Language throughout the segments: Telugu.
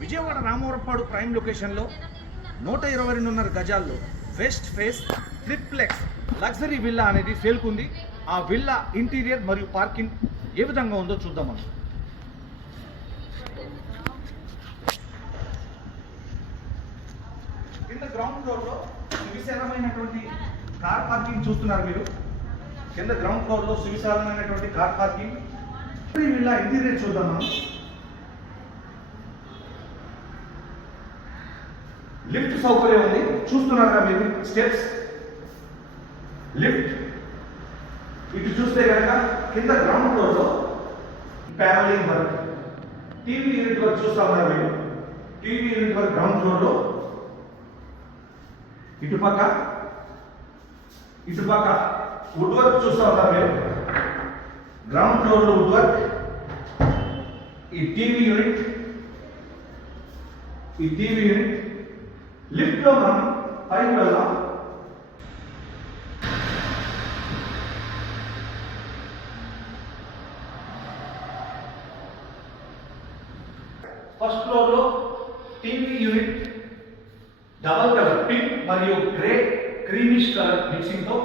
విజయవాడ రామవరపాడు ప్రైమ్ లొకేషన్లో నూట ఇరవై రెండున్నర గజాల్లో west face triplex luxury villa అనేది సేల్కుంది. ఆ విల్లా ఇంటీరియర్ మరియు పార్కింగ్ ఏ విధంగా ఉందో చూద్దాం మనం. కింద గ్రౌండ్ ఫ్లోర్లో సువిశాలమైనటువంటి కార్ పార్కింగ్ చూస్తున్నారు మీరు. కింద గ్రౌండ్ ఫ్లోర్లో సువిశాలమైనటువంటి కార్ పార్కింగ్ విల్లా ఇంటీరియర్ చూద్దాం మనం. లిఫ్ట్ సౌకర్యం ఉంది. చూస్తున్నారా మీరు స్టెప్స్ లిఫ్ట్ ఇటు చూస్తే కనుక కింద గ్రౌండ్ ఫ్లోర్లో panelling work TV unit work చూస్తా ఉన్నారు మీరు. టీవీ యూనిట్ వర్క్ గ్రౌండ్ ఫ్లోర్లో. ఇటు పక్క. ఇటు పక్క. వుడ్ వర్క్ చూస్తా ఉన్నారు మీరు. గ్రౌండ్ ఫ్లోర్లో వుడ్ వర్క్ ఈ టీవీ యూనిట్ ఈ టీవీ యూనిట్ లిఫ్ట్లో మనం పైకి వెళ్దాం ఫస్ట్ ఫ్లోర్లో TV unit double colour pink మరియు గ్రే క్రీమిష్ కలర్ మిక్సింగ్తో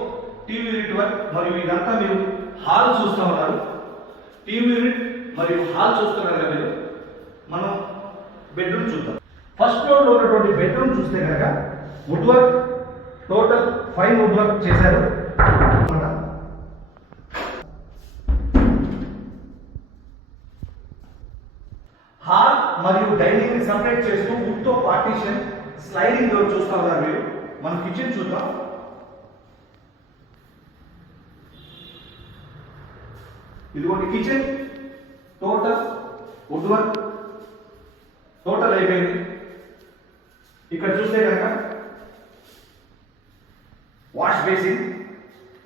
టీవీ యూనిట్ వర్క్ మరియు ఇదంతా మీరు హాల్ చూస్తూ ఉన్నారు. టీవీ యూనిట్ మరియు హాల్ చూస్తున్నారు కదా మీరు? మనం బెడ్రూమ్ చూద్దాం. ఫస్ట్ ఫ్లోర్లో ఉన్నటువంటి బెడ్రూమ్ చూస్తే కనుక wood work total five wood work చేశారు. హాల్ మరియు డైనింగ్ని సపరేట్ చేస్తూ వుడ్తో పార్టీషన్ స్లైడింగ్ డోర్ చూస్తా ఉన్నారు మీరు? మనం కిచెన్ చూద్దాం. ఇదిగోండి kitchen total wood work total అయిపోయింది. ఇక్కడ చూస్తే కనుక వాష్ బేసిన్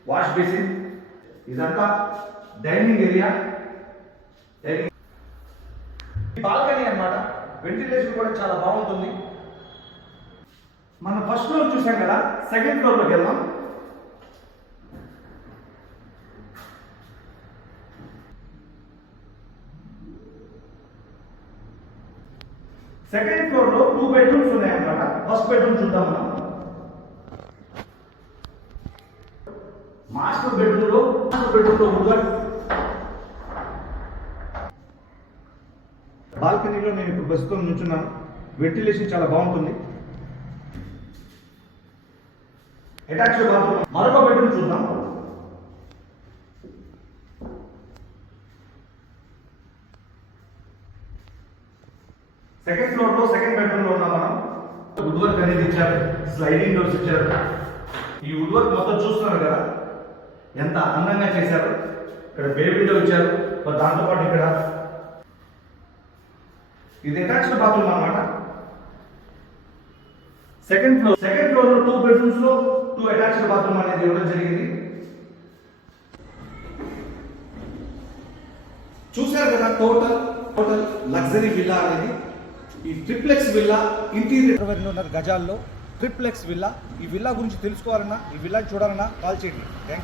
వాష్ బేసిన్ ఇదంతా డైనింగ్ ఏరియా. డైనింగ్ బాల్కనీ అన్నమాట. వెంటిలేషన్ కూడా చాలా బాగుంటుంది. మనం ఫస్ట్ ఫ్లోర్ చూసాం కదా సెకండ్ ఫ్లోర్లోకి వెళ్దాం. సెకండ్ ఫ్లోర్లో టూ బెడ్రూమ్స్ ఉన్నాయన్నమాట. ఫస్ట్ బెడ్రూమ్ చూద్దాం మనం. మాస్టర్ బెడ్రూమ్లో మాస్టర్ బెడ్రూమ్లో వుడ్ బాల్కనీలో నేను ఇప్పుడు ప్రస్తుతం నుంచున్నాను వెంటిలేషన్ చాలా బాగుంటుంది. అటాచ్ బాత్రూమ్ మరొక బెడ్రూమ్ చూద్దాం. సెకండ్ ఫ్లోర్లో సెకండ్ బెడ్రూమ్లో ఉన్నాం మనం. వుడ్ వర్క్ అనేది ఇచ్చారు. స్లైడింగ్ డోర్స్ ఇచ్చారు. ఈ వుడ్ వర్క్ మొత్తం చూస్తున్నారు కదా? ఎంత అందంగా చేశారు. ఇక్కడ బే విండో ఇచ్చారు. దాంతో పాటు ఇక్కడ ఇది అటాచ్డ్ బాత్రూమ్ అన్నమాట. సెకండ్ ఫ్లోర్ సెకండ్ ఫ్లోర్లో టూ బెడ్రూమ్స్లో టూ అటాచ్డ్ బాత్రూమ్ అనేది ఇవ్వడం జరిగింది. చూశారు కదా? టోటల్ టోటల్ లగ్జరీ విల్లా అనేది ఈ ట్రిప్లెక్స్ విల్లా ఇంటీరియర్ ఇరవై రెండున్నర గజాల్లో? Triplex villa? ఈ విల్లా గురించి తెలుసుకోవాలన్నా ఈ విల్లా చూడాలన్నా కాల్ చేయండి. థ్యాంక్